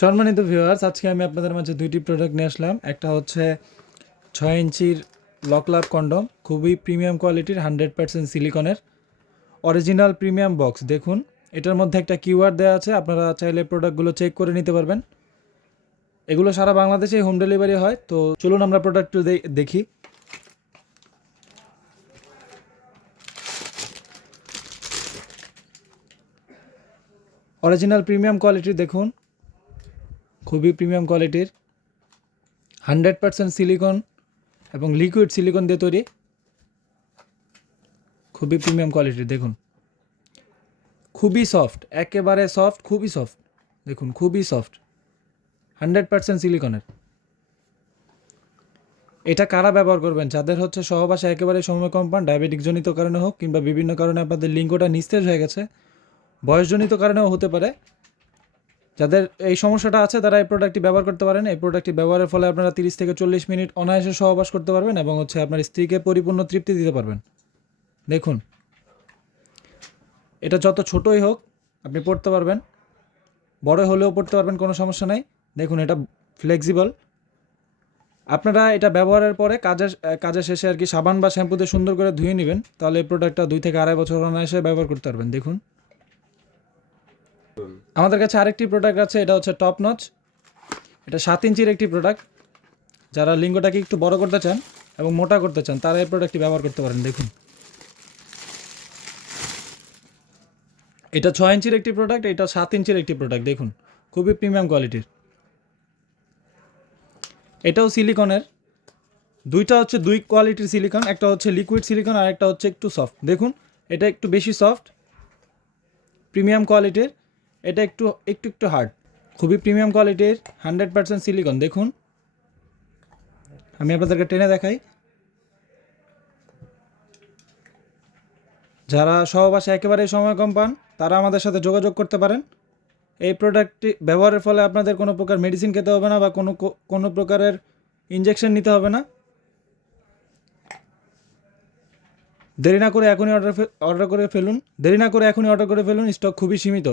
সম্মানিত ভিউয়ার্স আজকে আমি আপনাদের মাঝে দুইটি প্রোডাক্ট নিয়ে আসলাম। একটা হচ্ছে ছয় ইঞ্চির লকলাভ কন্ডম, খুবই প্রিমিয়াম কোয়ালিটির হান্ড্রেড পার্সেন্ট সিলিকনের অরিজিনাল প্রিমিয়াম বক্স দেখুন, এটার মধ্যে একটা কিউআর দেওয়া আছে, আপনারা চাইলে প্রোডাক্টগুলো চেক করে নিতে পারবেন। এগুলো সারা বাংলাদেশে হোম ডেলিভারি হয়, তো চলুন আমরা প্রোডাক্টটি দেখি। অরিজিনাল প্রিমিয়াম কোয়ালিটি দেখুন খুবই প্রিমিয়াম কোয়ালিটির হান্ড্রেড পার্সেন্ট সিলিকন এবং লিকুইড সিলিকন দিয়ে তৈরি। খুবই প্রিমিয়াম কোয়ালিটির দেখুন। খুবই সফট একেবারে সফট খুবই সফট দেখুন, খুবই সফট হান্ড্রেড পার্সেন্ট সিলিকনের এটা কারা ব্যবহার করবেন? যাদের হচ্ছে সহবাসে একেবারে সময় কম পান ডায়াবেটিক জনিত কারণে হোক কিংবা বিভিন্ন কারণে আপনাদের লিঙ্গটা নিস্তেজ হয়ে গেছে, বয়সজনিত কারণেও হতে পারে। যাদের এই সমস্যাটা আছে, তারা এই প্রোডাক্টটি ব্যবহার করতে পারেন। এই প্রোডাক্টটি ব্যবহারের ফলে আপনারা তিরিশ থেকে চল্লিশ মিনিট অনায়াসে সহবাস করতে পারবেন এবং হচ্ছে আপনার স্ত্রীকে পরিপূর্ণ তৃপ্তি দিতে পারবেন। দেখুন, এটা যত ছোটই হোক, আপনি পড়তে পারবেন। বড় হলেও পড়তে পারবেন, কোনো সমস্যা নাই। দেখুন, এটা ফ্লেক্সিবল আপনারা এটা ব্যবহারের পরে কাজের কাজের শেষে আর কি সাবান বা শ্যাম্পুতে সুন্দর করে ধুয়ে নেবেন, তাহলে এই প্রোডাক্টটা দুই থেকে আড়াই বছর অনায়াসে ব্যবহার করতে পারবেন। দেখুন। আমাদের কাছে আরেকটি প্রোডাক্ট আছে, এটা হচ্ছে টপ নচ এটা সাত ইঞ্চির একটি প্রোডাক্ট যারা লিঙ্গটাকে একটু বড় করতে চান এবং মোটা করতে চান, তারা এই প্রোডাক্টটি ব্যবহার করতে পারেন, দেখুন। এটা ছয় ইঞ্চির একটি প্রোডাক্ট এটা সাত ইঞ্চির একটি প্রোডাক্ট দেখুন। খুবই প্রিমিয়াম কোয়ালিটির এটাও সিলিকনের দুইটা হচ্ছে দুই কোয়ালিটির সিলিকন একটা হচ্ছে লিকুইড সিলিকন আর একটা হচ্ছে একটু সফট দেখুন, এটা একটু বেশি সফট প্রিমিয়াম কোয়ালিটির এটা একটু একটু একটু হার্ড খুবই প্রিমিয়াম কোয়ালিটির হান্ড্রেড পার্সেন্ট সিলিকন দেখুন। আমি আপনাদেরকে টেনে দেখাই। যারা সহবাসে একেবারে সময় কম পান, তারা আমাদের সাথে যোগাযোগ করতে পারেন। এই প্রোডাক্টটি ব্যবহারের ফলে আপনাদের কোনো প্রকার মেডিসিন খেতে হবে না বা কোনো কোনো প্রকারের ইঞ্জেকশন নিতে হবে না। দেরি না করে এখনই অর্ডার অর্ডার করে ফেলুন। দেরি না করে এখনই অর্ডার করে ফেলুন। স্টক খুবই সীমিত।